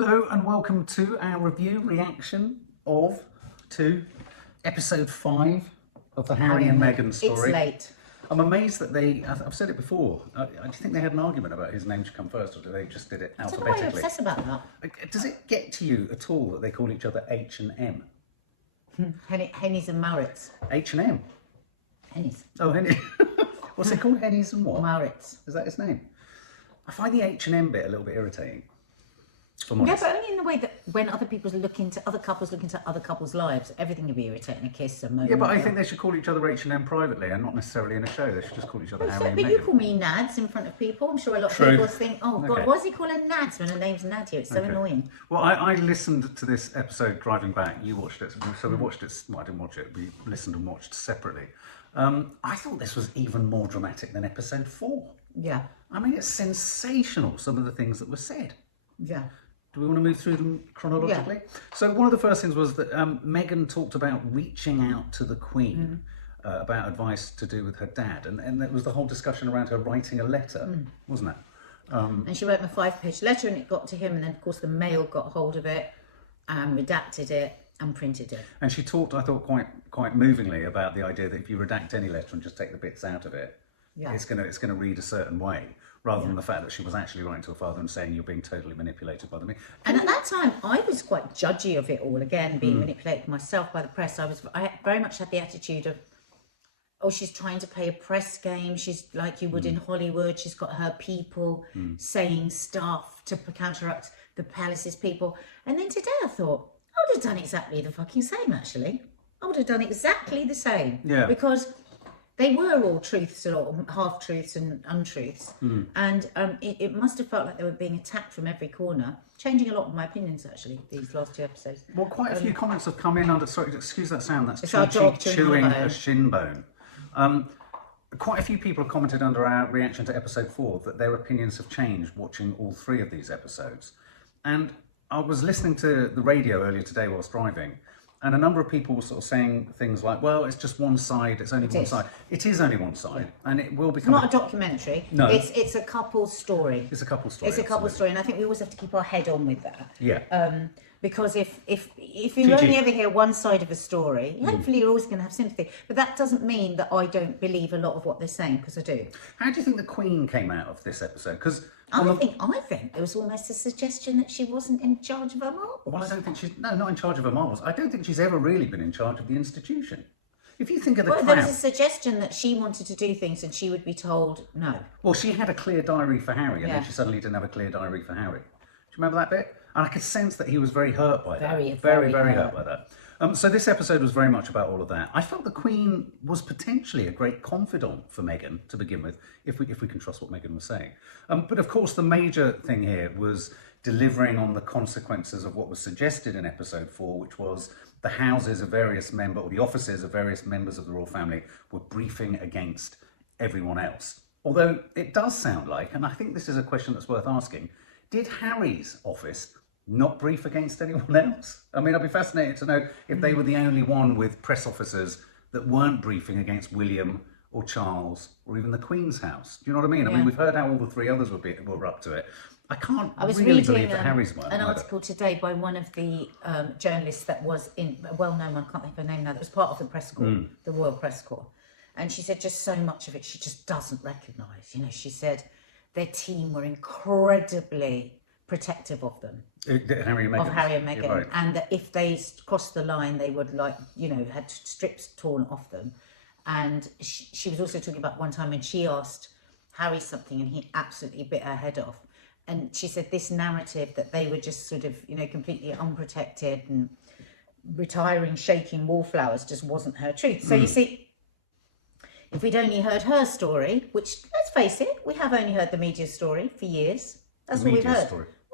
Hello and welcome to our review reaction to episode 5 of the Harry and Meghan story. It's late. I'm amazed that I've said it before, do you think they had an argument about whose name should come first, or do they just did it I don't know alphabetically? why you're obsessed about that. Does it get to you at all that they call each other H and M? Hennies and Maurits. H and M? Hennies. Oh, Henny. What's it called? Hennies and what? Maurits. Is that his name? I find the H and M bit a little bit irritating. Yeah, but only in the way that when other couples look into other couples' lives, everything would be irritating. A kiss, a moment. Yeah, but I think they should call each other H and M privately and not necessarily in a show. They should just call each other Harry and But Meghan. you call me Nads in front of people. I'm sure a lot of True. people think, oh God, Okay. why does he call her Nads when her name's Nadia? It's so Okay. annoying. Well, I listened to this episode driving back. You watched it, so we watched it. Well, I didn't watch it. We listened and watched separately. I thought this was even more dramatic than episode 4. Yeah, I mean, it's sensational, some of the things that were said. yeah. Do we want to move through them chronologically? Yeah. So one of the first things was that Meghan talked about reaching out to the Queen about advice to do with her dad. And there was the whole discussion around her writing a letter, wasn't it? And she wrote him a 5-page letter and it got to him, and then of course the Mail got hold of it and redacted it and printed it. And she talked, I thought, quite movingly about the idea that if you redact any letter and just take the bits out of it, it's gonna read a certain way, rather than the fact that she was actually writing to her father and saying you're being totally manipulated by the media. And at that time, I was quite judgy of it all. Again, being manipulated myself by the press, I very much had the attitude of, oh, she's trying to play a press game. She's like you would in Hollywood. She's got her people saying stuff to counteract the palace's people. And then today I thought, I would have done exactly the fucking same, actually. I would have done exactly the same. Yeah. Because they were all truths or half-truths and untruths. And it must have felt like they were being attacked from every corner, changing a lot of my opinions, actually, these last 2 episodes. Well, quite a few comments have come in under, sorry, excuse that sound, that's It's our dog chewing a shin bone. Quite a few people have commented under our reaction to episode 4 that their opinions have changed watching all 3 of these episodes. And I was listening to the radio earlier today whilst driving, and a number of people were sort of saying things like, well, it's just one side, it's only one side. It is only one side, and it will become... It's not a documentary. No. It's a couple's story. It's a couple story. It's a couple's story, and I think we always have to keep our head on with that. Yeah. Because if you only ever hear one side of a story, hopefully you're always going to have sympathy. But that doesn't mean that I don't believe a lot of what they're saying, because I do. How do you think the Queen came out of this episode? Because I think there was almost a suggestion that she wasn't in charge of her marbles. well, I don't think she's... No, not in charge of her marbles. I don't think she's ever really been in charge of the institution. If you think of the Well, Crown... there was a suggestion that she wanted to do things and she would be told no. Well, she had a clear diary for Harry, and then Yeah. she suddenly didn't have a clear diary for Harry. Do you remember that bit? And I could sense that he was very hurt by that. Very very hurt. hurt by that. So this episode was very much about all of that. I felt the Queen was potentially a great confidant for Meghan to begin with, if we can trust what Meghan was saying. But of course, the major thing here was delivering on the consequences of what was suggested in episode 4, which was the houses of various members, or the offices of various members of the royal family, were briefing against everyone else. Although it does sound like, and I think this is a question that's worth asking, did Harry's office not brief against anyone else? I mean, I'd be fascinated to know if they were the only one with press officers that weren't briefing against William or Charles or even the Queen's house. Do you know what I mean? I mean, we've heard how all the 3 others were up to it. I can't really believe that Harry's one. An article today by one of the journalists that was in a well-known one, I can't think of her name now, that was part of the press corps, the Royal Press Corps. And she said just so much of it she just doesn't recognise. You know, she said their team were incredibly protective of them. Harry and Meghan. Of Harry and Meghan. Yeah, right. And that if they crossed the line, they would, like, you know, had strips torn off them. And she was also talking about one time when she asked Harry something and he absolutely bit her head off. And she said this narrative that they were just sort of, you know, completely unprotected and retiring, shaking wallflowers just wasn't her truth. So you see, if we'd only heard her story, which, let's face it, we have only heard the media story for years. That's all we've heard.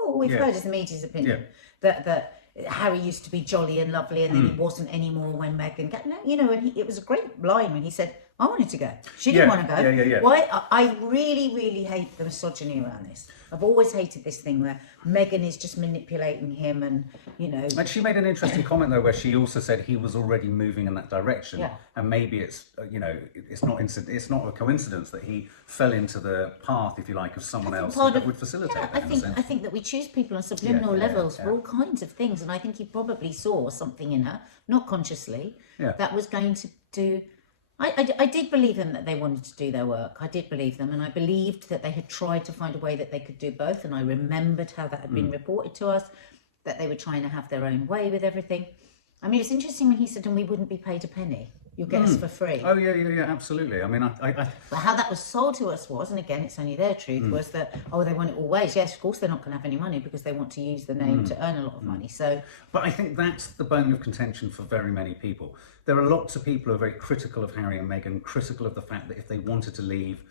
All we've heard is the media's opinion. That Harry used to be jolly and lovely and then he wasn't anymore when Meghan got... No, you know, and it was a great line when he said, I wanted to go. She didn't want to go. Yeah. Why? I really, really hate the misogyny around this. I've always hated this thing where Meghan is just manipulating him, and And she made an interesting comment though, where she also said he was already moving in that direction, Yeah. and maybe it's it's not a coincidence that he fell into the path, if you like, of someone else that would facilitate Yeah, that. I think that we choose people on subliminal levels yeah. for all kinds of things, and I think he probably saw something in her, not consciously, that was going to do. I did believe them that they wanted to do their work. I did believe them, and I believed that they had tried to find a way that they could do both. And I remembered how that had been reported to us, that they were trying to have their own way with everything. I mean, it's interesting when he said, "And we wouldn't be paid a penny. You'll get us for free." Oh yeah, absolutely. I mean, But how that was sold to us was, and again, it's only their truth, was that, they want it all ways. Yes, of course, they're not going to have any money because they want to use the name to earn a lot of money. So, But I think that's the bone of contention for very many people. There are lots of people who are very critical of Harry and Meghan, critical of the fact that if they wanted to leave,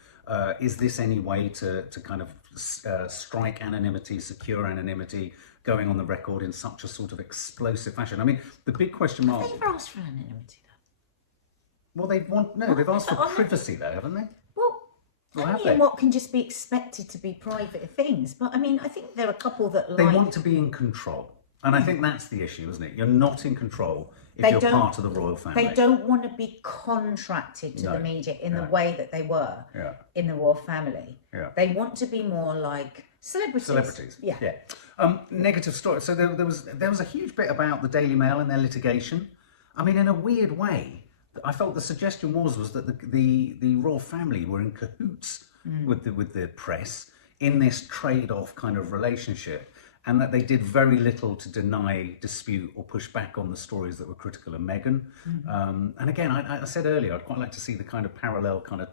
is this any way to kind of strike anonymity, secure anonymity, going on the record in such a sort of explosive fashion? I mean, the big question mark... have they ever asked for anonymity, though? Well, they've asked for privacy though, haven't they? Well, only in what can just be expected to be private things. But I mean, I think there are a couple that They want to be in control. And I think that's the issue, isn't it? You're not in control if you're part of the royal family. They don't want to be contracted to the media in the way that they were in the royal family. Yeah. They want to be more like celebrities. Yeah. Negative story. So there was a huge bit about the Daily Mail and their litigation. I mean, in a weird way, I felt the suggestion was that the royal family were in cahoots with the press in this trade-off kind of relationship, and that they did very little to deny, dispute, or push back on the stories that were critical of Meghan. And again, I said earlier, I'd quite like to see the kind of parallel kind of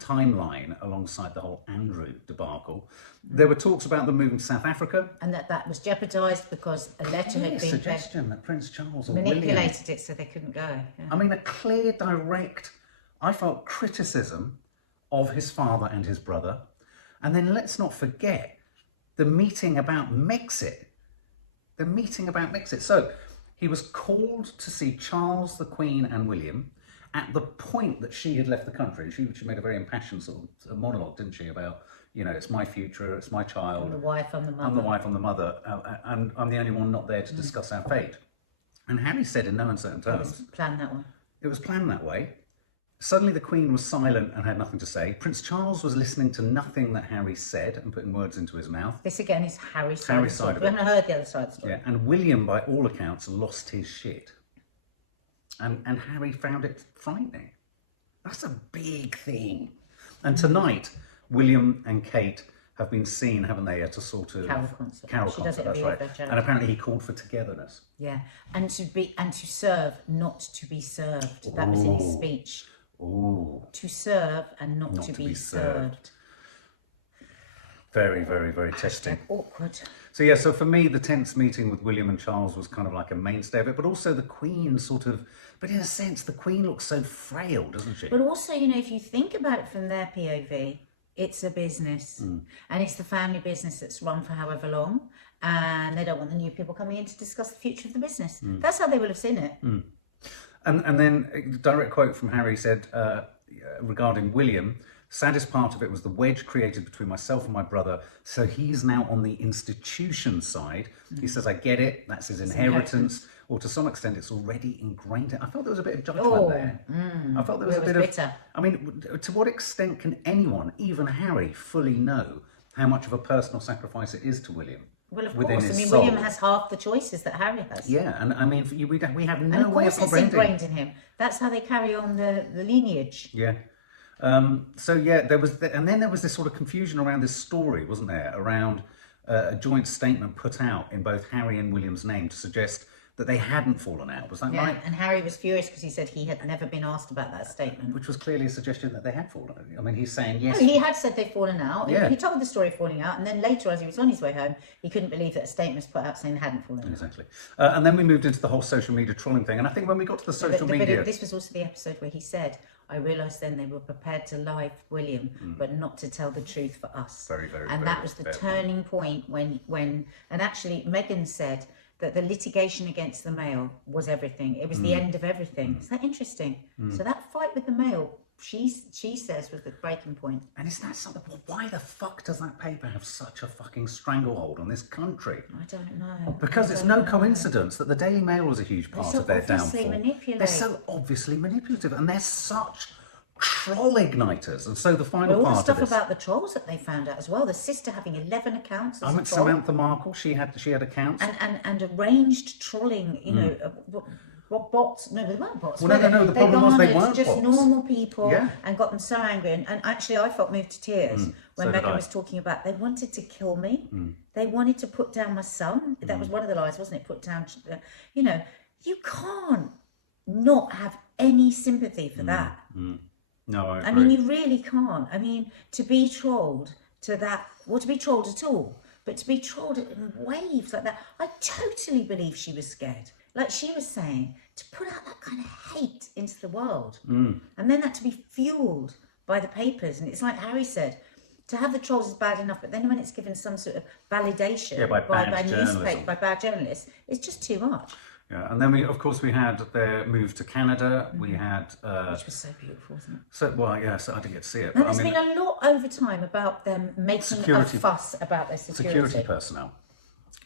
timeline alongside the whole Andrew debacle. There were talks about them moving to South Africa. And that was jeopardised because a letter had been suggestion that Prince Charles or manipulated it so they couldn't go. Yeah. I mean, a clear, direct, I felt, criticism of his father and his brother. And then let's not forget the meeting about Megxit. So he was called to see Charles, the Queen and William at the point that she had left the country. She made a very impassioned sort of monologue, didn't she, about, it's my future, it's my child. I'm the wife, I'm the mother. I'm the wife, I'm the mother, and I'm the only one not there to discuss our fate. And Harry said in no uncertain terms... It was planned that way. It was planned that way. Suddenly the Queen was silent and had nothing to say. Prince Charles was listening to nothing that Harry said and putting words into his mouth. This again is Harry's side of the story. of We it. haven't heard the other side of the story. Yeah, and William, by all accounts, lost his shit. And Harry found it frightening. That's a big thing. And tonight, William and Kate have been seen, haven't they, at a sort of Carol concert. Carol She does concert, it that's every right. year for charity. And apparently he called for togetherness. Yeah, and to serve, not to be served. That was in his speech. Ooh. To serve and not to be served. Very, very, very testing. Awkward. So for me, the tense meeting with William and Charles was kind of like a mainstay of it, but also the Queen but in a sense, the Queen looks so frail, doesn't she? But also, if you think about it from their POV, it's a business. And it's the family business that's run for however long. And they don't want the new people coming in to discuss the future of the business. That's how they will have seen it. And then a direct quote from Harry said regarding William, saddest part of it was the wedge created between myself and my brother. So he's now on the institution side. He says, I get it. That's his inheritance. Or to some extent, it's already ingrained. I felt there was a bit of judgment there. I felt there was a bit bitter. I mean, to what extent can anyone, even Harry, fully know how much of a personal sacrifice it is to William? Well, of within course. his William soul? has half the choices that Harry has. Yeah, and I mean, we have no And of way of course it's comprehending. ingrained in him. That's how they carry on the lineage. Yeah. And then there was this sort of confusion around this story, wasn't there? Around a joint statement put out in both Harry and William's name to suggest that they hadn't fallen out. Was that right? And Harry was furious because he said he had never been asked about that statement. Which was clearly a suggestion that they had fallen out. I mean, he's saying yes. No, he had said they'd fallen out. Yeah. He told the story of falling out, and then later, as he was on his way home, he couldn't believe that a statement was put out saying they hadn't fallen out. Exactly. And then we moved into the whole social media trolling thing. And I think when we got to the social media... This was also the episode where he said, I realised then they were prepared to lie for William, but not to tell the truth for us. Very, very, and very that was the fair turning point when and actually Meghan said that the litigation against the Mail was everything. It was the end of everything. Is that interesting? So that fight with the Mail, she says, was the breaking point. And isn't that something? Well, why the fuck does that paper have such a fucking stranglehold on this country? I don't know. Because it's no coincidence that the Daily Mail was a huge part so of their obviously downfall. manipulate. They're so obviously manipulative, and they're such troll igniters. And so the final All the part stuff of this, about the trolls that they found out as well. The sister having 11 accounts as I a mean, troll. Samantha Markle, she had accounts. And arranged trolling, you know, what bots? No, they weren't bots. Well, no. The problem was they weren't just bots. normal people, Yeah. and got them so angry. And actually, I felt moved to tears when so did Meghan I. was talking about they wanted to kill me. They wanted to put down my son. That was one of the lies, wasn't it? Put down, you know, you can't not have any sympathy for that. No, I agree. I mean, you really can't. I mean, to be trolled to that, or to be trolled at all, but to be trolled in waves like that, I totally believe she was scared. Like she was saying, to put out that kind of hate into the world. And then that to be fueled by the papers. And it's like Harry said, to have the trolls is bad enough, but then when it's given some sort of validation by bad newspaper, by bad journalists, it's just too much. Yeah, and then we had their move to Canada. We had Which was so beautiful, wasn't it? so I didn't get to see it. And But there's I mean, been a lot over time about them making Security- a fuss about their security personnel.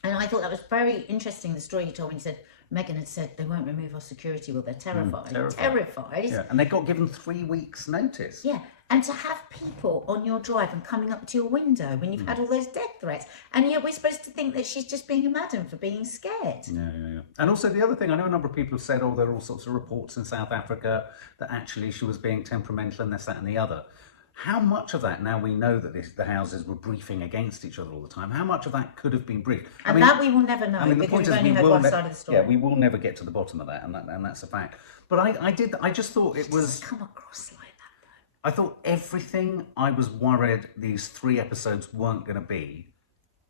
And I thought that was very interesting, the story you told me. You said Meghan had said they won't remove our security. Well, they're terrified. Terrified. Yeah, and they got given 3 weeks' notice. Yeah. And to have people on your drive and coming up to your window when you've had all those death threats. And yet we're supposed to think that she's just being a madam for being scared. Yeah. And also the other thing, I know a number of people have said, oh, there are all sorts of reports in South Africa that actually she was being temperamental and this, that and the other. How much of that, now we know that the houses were briefing against each other all the time, how much of that could have been briefed? And that we will never know, the because point we've is only we heard will one ne- side of the story. Yeah, we will never get to the bottom of that, and that's a fact. But I just thought it was... Come across like that. I thought everything I was worried these 3 episodes weren't going to be,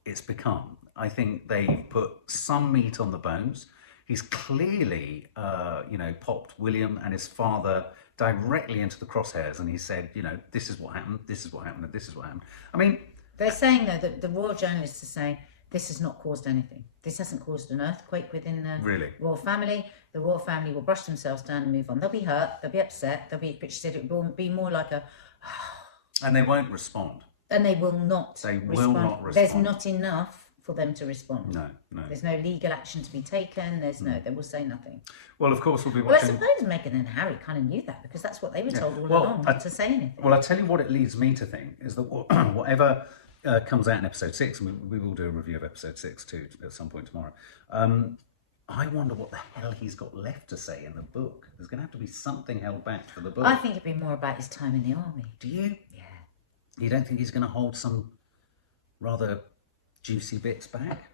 it's become. I think they put some meat on the bones. He's clearly, popped William and his father directly into the crosshairs, and he said, this is what happened, this is what happened, and this is what happened. I mean... They're saying, though, that the royal journalists are saying, this has not caused anything. This hasn't caused an earthquake within the royal family. The royal family will brush themselves down and move on. They'll be hurt, they'll be upset, but she said it will be more like a... And they won't respond. And they will not respond. There's not enough for them to respond. No. There's no legal action to be taken. They will say nothing. Well, of course, we'll be Well, I watching... suppose Meghan and Harry kind of knew that, because that's what they were told all along, not to say anything. Well, I'll tell you what it leads me to think, is that whatever comes out in episode 6, and we will do a review of episode 6 too at some point tomorrow, I wonder what the hell he's got left to say in the book. There's going to have to be something held back for the book. I think it'd be more about his time in the army. Do you? Yeah. You don't think he's going to hold some rather juicy bits back?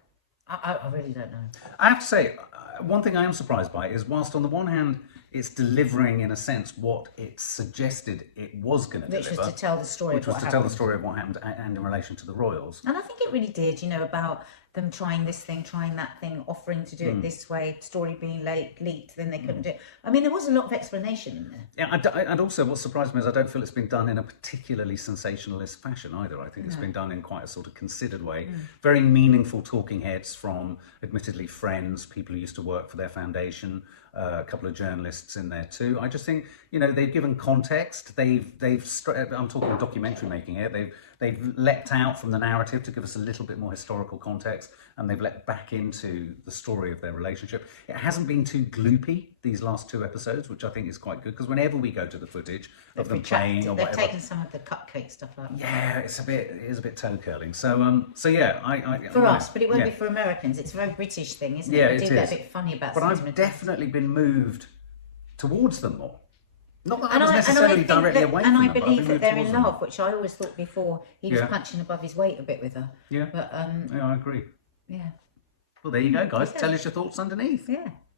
I really don't know. I have to say, one thing I am surprised by is whilst on the one hand it's delivering in a sense what it suggested it was going to deliver, Which was to tell the story which of was what to tell the happened. story of what happened and in relation to the royals. And I think it really did, about them trying this thing, trying that thing, offering to do it this way, story being leaked, then they couldn't do it. I mean, there was a lot of explanation in there. Yeah, and also what surprised me is I don't feel it's been done in a particularly sensationalist fashion either. I think it's been done in quite a sort of considered way. Very meaningful talking heads from, admittedly, friends, people who used to work for their foundation, a couple of journalists in there too. I just think, they've given context. I'm talking documentary making here. They've leapt out from the narrative to give us a little bit more historical context, and they've leapt back into the story of their relationship. It hasn't been too gloopy, these last 2 episodes, which I think is quite good, because whenever we go to the footage of them playing or They've whatever... taken some of the cupcake stuff out. Yeah, it is a bit toe curling. So yeah, For us, but it won't be for Americans. It's a very British thing, isn't it? Yeah, They it do get is. a bit funny about But I've sentiment. definitely been moved towards them more. Not that I And was I necessarily think directly that, away and from I them, but I've believe been that moved they're towards in them. love, which I always thought before he was Yeah. punching above his weight a bit with her. Yeah, But yeah, I agree. yeah, Well, there you go, guys. Okay. Tell us your thoughts underneath. yeah.